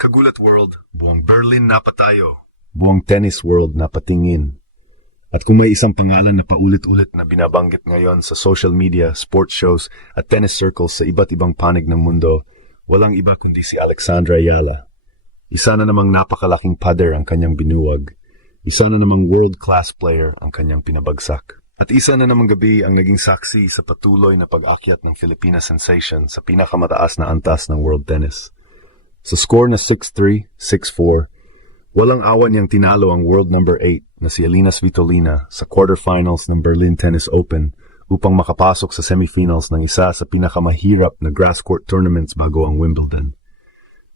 Kagulat World, buong Berlin napatayo. Buong tennis world napatingin. At kung may isang pangalan na paulit-ulit na binabanggit ngayon sa social media, sports shows at tennis circles sa iba't ibang panig ng mundo, walang iba kundi si Alexandra Ayala. Isa na namang napakalaking pader ang kanyang binuwag. Isa na namang world-class player ang kanyang pinabagsak. At isa na namang gabi ang naging saksi sa patuloy na pag-akyat ng Filipina sensation sa pinakamataas na antas ng world tennis. Sa score na 6-3, 6-4, walang awan niyang tinalo ang world number 8 na si Elina Svitolina sa quarterfinals ng Berlin Tennis Open upang makapasok sa semifinals ng isa sa pinakamahirap na grass court tournaments bago ang Wimbledon.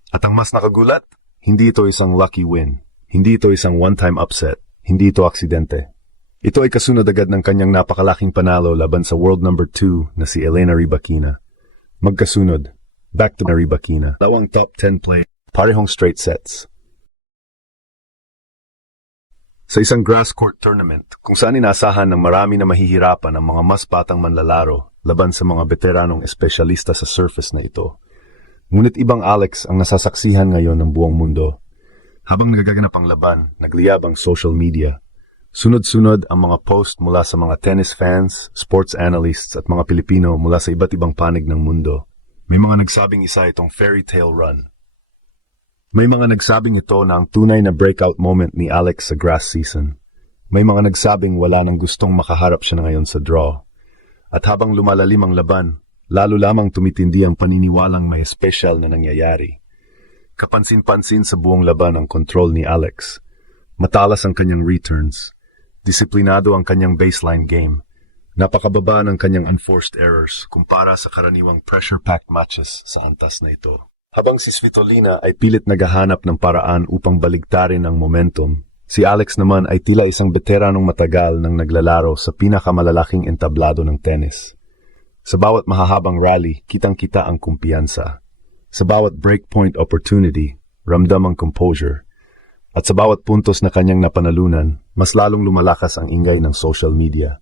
At ang mas nakagulat, hindi ito isang lucky win, hindi ito isang one-time upset, hindi ito aksidente. Ito ay kasunod agad ng kanyang napakalaking panalo laban sa world number 2 na si Elena Rybakina. Magkasunod, back to Rybakina. Dalawang top 10 play, parehong straight sets. Sa isang grass court tournament, kung saan inasahan ng marami na mahihirapan ang mga mas batang manlalaro laban sa mga veteranong espesyalista sa surface na ito. Ngunit ibang Alex ang nasasaksihan ngayon ng buong mundo. Habang nagaganap ang laban, nagliyab ang social media. Sunod-sunod ang mga post mula sa mga tennis fans, sports analysts at mga Pilipino mula sa iba't ibang panig ng mundo. May mga nagsabing isa itong fairy tale run. May mga nagsabing ito na ang tunay na breakout moment ni Alex sa grass season. May mga nagsabing wala nang gustong makaharap siya na ngayon sa draw. At habang lumalalim ang laban, lalo lamang tumitindi ang paniniwalang may special na nangyayari. Kapansin-pansin sa buong laban ang control ni Alex. Matalas ang kanyang returns. Disiplinado ang kanyang baseline game. Napakababa ng kanyang unforced errors kumpara sa karaniwang pressure-packed matches sa antas na ito. Habang si Svitolina ay pilit naghahanap ng paraan upang baligtarin ang momentum, si Alex naman ay tila isang veteranong matagal nang naglalaro sa pinakamalalaking entablado ng tennis. Sa bawat mahahabang rally, kitang-kita ang kumpiyansa. Sa bawat breakpoint opportunity, ramdam ang composure. At sa bawat puntos na kanyang napanalunan, mas lalong lumalakas ang ingay ng social media.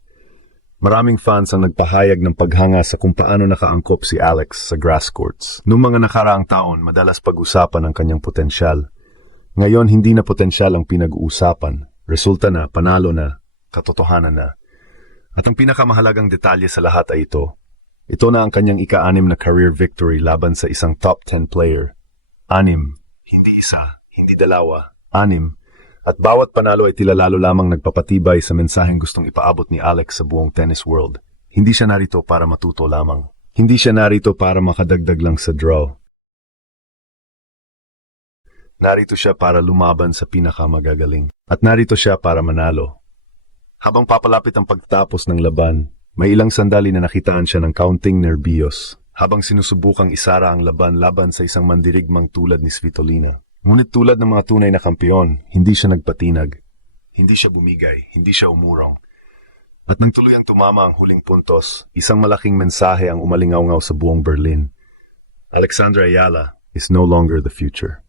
Maraming fans ang nagpahayag ng paghanga sa kung paano nakaangkop si Alex sa grass courts. Noong mga nakaraang taon, madalas pag-usapan ang kanyang potensyal. Ngayon, hindi na potensyal ang pinag-uusapan. Resulta na, panalo na, katotohanan na. At ang pinakamahalagang detalye sa lahat ay ito. Ito na ang kanyang ika-6 na career victory laban sa isang top 10 player. 6. Hindi isa, hindi dalawa. 6. At bawat panalo ay tila lalo lamang nagpapatibay sa mensaheng gustong ipaabot ni Alex sa buong tennis world. Hindi siya narito para matuto lamang. Hindi siya narito para makadagdag lang sa draw. Narito siya para lumaban sa pinakamagagaling. At narito siya para manalo. Habang papalapit ang pagtapos ng laban, may ilang sandali na nakitaan siya ng counting nerbiyos habang sinusubukang isara ang laban sa isang mandirigmang tulad ni Svitolina. Ngunit tulad ng mga tunay na kampiyon, hindi siya nagpatinag. Hindi siya bumigay, hindi siya umurong. At nang tuluyang tumama ang huling puntos, isang malaking mensahe ang umalingaw-ngaw sa buong Berlin. Alexandra Ayala is no longer the future.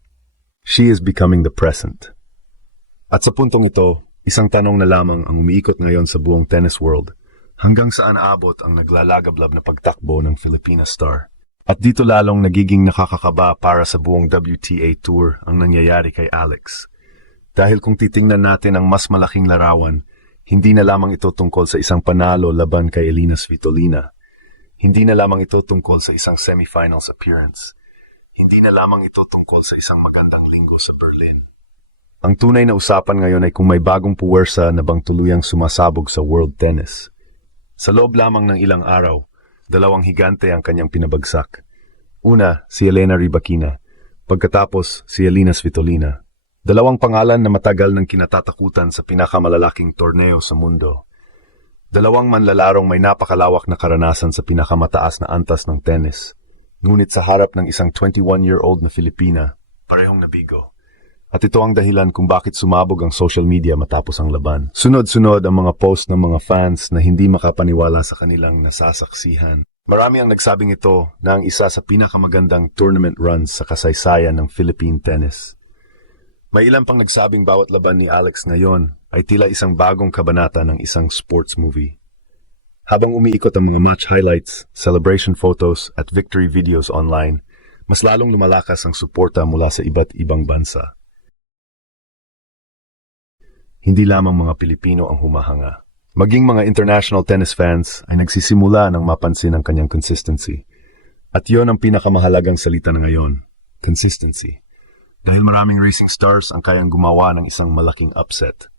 She is becoming the present. At sa puntong ito, isang tanong na lamang ang umiikot ngayon sa buong tennis world. Hanggang saan aabot ang naglalagablab na pagtakbo ng Filipina star? At dito lalong nagiging nakakakaba para sa buong WTA Tour ang nangyayari kay Alex. Dahil kung titingnan natin ang mas malaking larawan, hindi na lamang ito tungkol sa isang panalo laban kay Elina Svitolina. Hindi na lamang ito tungkol sa isang semifinals appearance. Hindi na lamang ito tungkol sa isang magandang linggo sa Berlin. Ang tunay na usapan ngayon ay kung may bagong puwersa na bang tuluyang sumasabog sa world tennis. Sa loob lamang ng ilang araw, dalawang higante ang kanyang pinabagsak. Una, si Elena Rybakina. Pagkatapos, si Elina Svitolina. Dalawang pangalan na matagal nang kinatatakutan sa pinakamalalaking torneo sa mundo. Dalawang manlalarong may napakalawak na karanasan sa pinakamataas na antas ng tennis. Ngunit sa harap ng isang 21-year-old na Filipina, parehong nabigo. At ito ang dahilan kung bakit sumabog ang social media matapos ang laban. Sunod-sunod ang mga post ng mga fans na hindi makapaniwala sa kanilang nasasaksihan. Marami ang nagsabing ito na ang isa sa pinakamagandang tournament runs sa kasaysayan ng Philippine tennis. May ilan pang nagsabing bawat laban ni Alex ngayon ay tila isang bagong kabanata ng isang sports movie. Habang umiikot ang mga match highlights, celebration photos at victory videos online, mas lalong lumalakas ang suporta mula sa iba't ibang bansa. Hindi lamang mga Pilipino ang humahanga. Maging mga international tennis fans ay nagsisimula ng mapansin ang kanyang consistency. At yon ang pinakamahalagang salita na ngayon, consistency. Dahil maraming racing stars ang kayang gumawa ng isang malaking upset.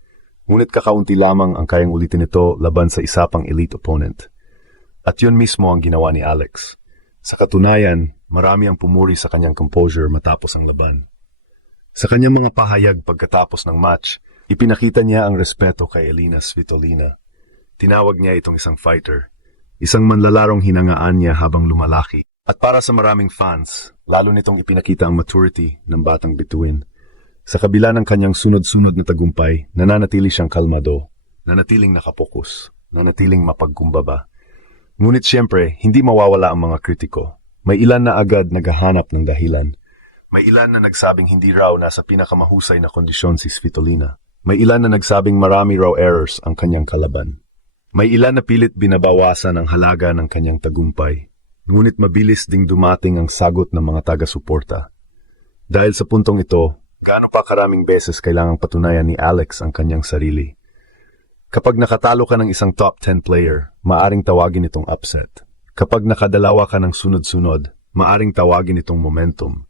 Ngunit kakaunti lamang ang kayang ulitin ito laban sa isa pang elite opponent. At yon mismo ang ginawa ni Alex. Sa katunayan, marami ang pumuri sa kanyang composure matapos ang laban. Sa kanyang mga pahayag pagkatapos ng match, ipinakita niya ang respeto kay Elina Svitolina. Tinawag niya itong isang fighter, isang manlalarong hinangaan niya habang lumalaki. At para sa maraming fans, lalo nitong ipinakita ang maturity ng batang bituin. Sa kabila ng kanyang sunod-sunod na tagumpay, nananatili siyang kalmado, nanatiling nakapokus, nanatiling mapagkumbaba. Ngunit siyempre, hindi mawawala ang mga kritiko. May ilan na agad naghahanap ng dahilan. May ilan na nagsabing hindi raw nasa pinakamahusay na kondisyon si Svitolina. May ilan na nagsabing marami raw errors ang kanyang kalaban. May ilan na pilit binabawasan ang halaga ng kanyang tagumpay. Ngunit mabilis ding dumating ang sagot ng mga taga-suporta. Dahil sa puntong ito, gaano pa karaming beses kailangang patunayan ni Alex ang kanyang sarili. Kapag nakatalo ka ng isang top 10 player, maaring tawagin itong upset. Kapag nakadalawa ka ng sunod-sunod, maaring tawagin itong momentum.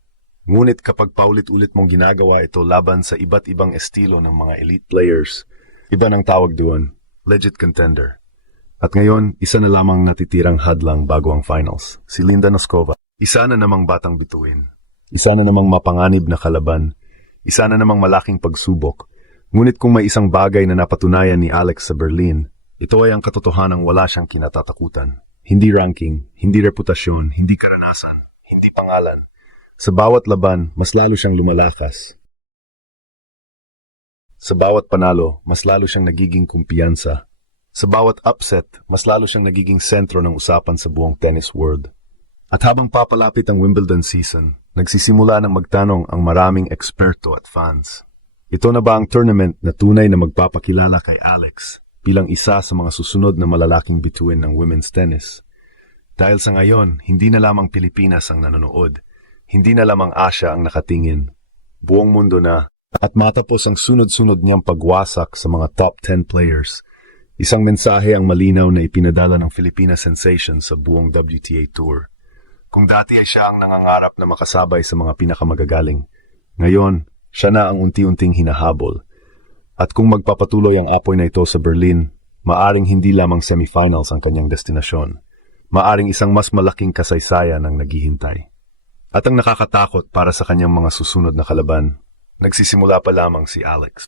Ngunit kapag paulit-ulit mong ginagawa ito laban sa iba't ibang estilo ng mga elite players, iba nang tawag doon, legit contender. At ngayon, isa na lamang natitirang hadlang bago ang finals, si Linda Noskova. Isa na namang batang bituin. Isa na namang mapanganib na kalaban. Isa na namang malaking pagsubok. Ngunit kung may isang bagay na napatunayan ni Alex sa Berlin, ito ay ang katotohanang wala siyang kinatatakutan. Hindi ranking, hindi reputasyon, hindi karanasan, hindi pangalan. Sa bawat laban, mas lalo siyang lumalakas. Sa bawat panalo, mas lalo siyang nagiging kumpiyansa. Sa bawat upset, mas lalo siyang nagiging sentro ng usapan sa buong tennis world. At habang papalapit ang Wimbledon season, nagsisimula ng magtanong ang maraming eksperto at fans. Ito na ba ang tournament na tunay na magpapakilala kay Alex bilang isa sa mga susunod na malalaking bituin ng women's tennis? Dahil sa ngayon, hindi na lamang Pilipinas ang nanonood, hindi na lamang Asia ang nakatingin, buong mundo na. At matapos ang sunod-sunod niyang pagwasak sa mga top 10 players, isang mensahe ang malinaw na ipinadala ng Filipina sensation sa buong WTA Tour. Kung dati ay siya ang nangangarap na makasabay sa mga pinakamagagaling, ngayon, siya na ang unti-unting hinahabol. At kung magpapatuloy ang apoy na ito sa Berlin, maaring hindi lamang semifinals ang kanyang destinasyon. Maaring isang mas malaking kasaysayan ang naghihintay. At ang nakakatakot para sa kanyang mga susunod na kalaban, nagsisimula pa lamang si Alex.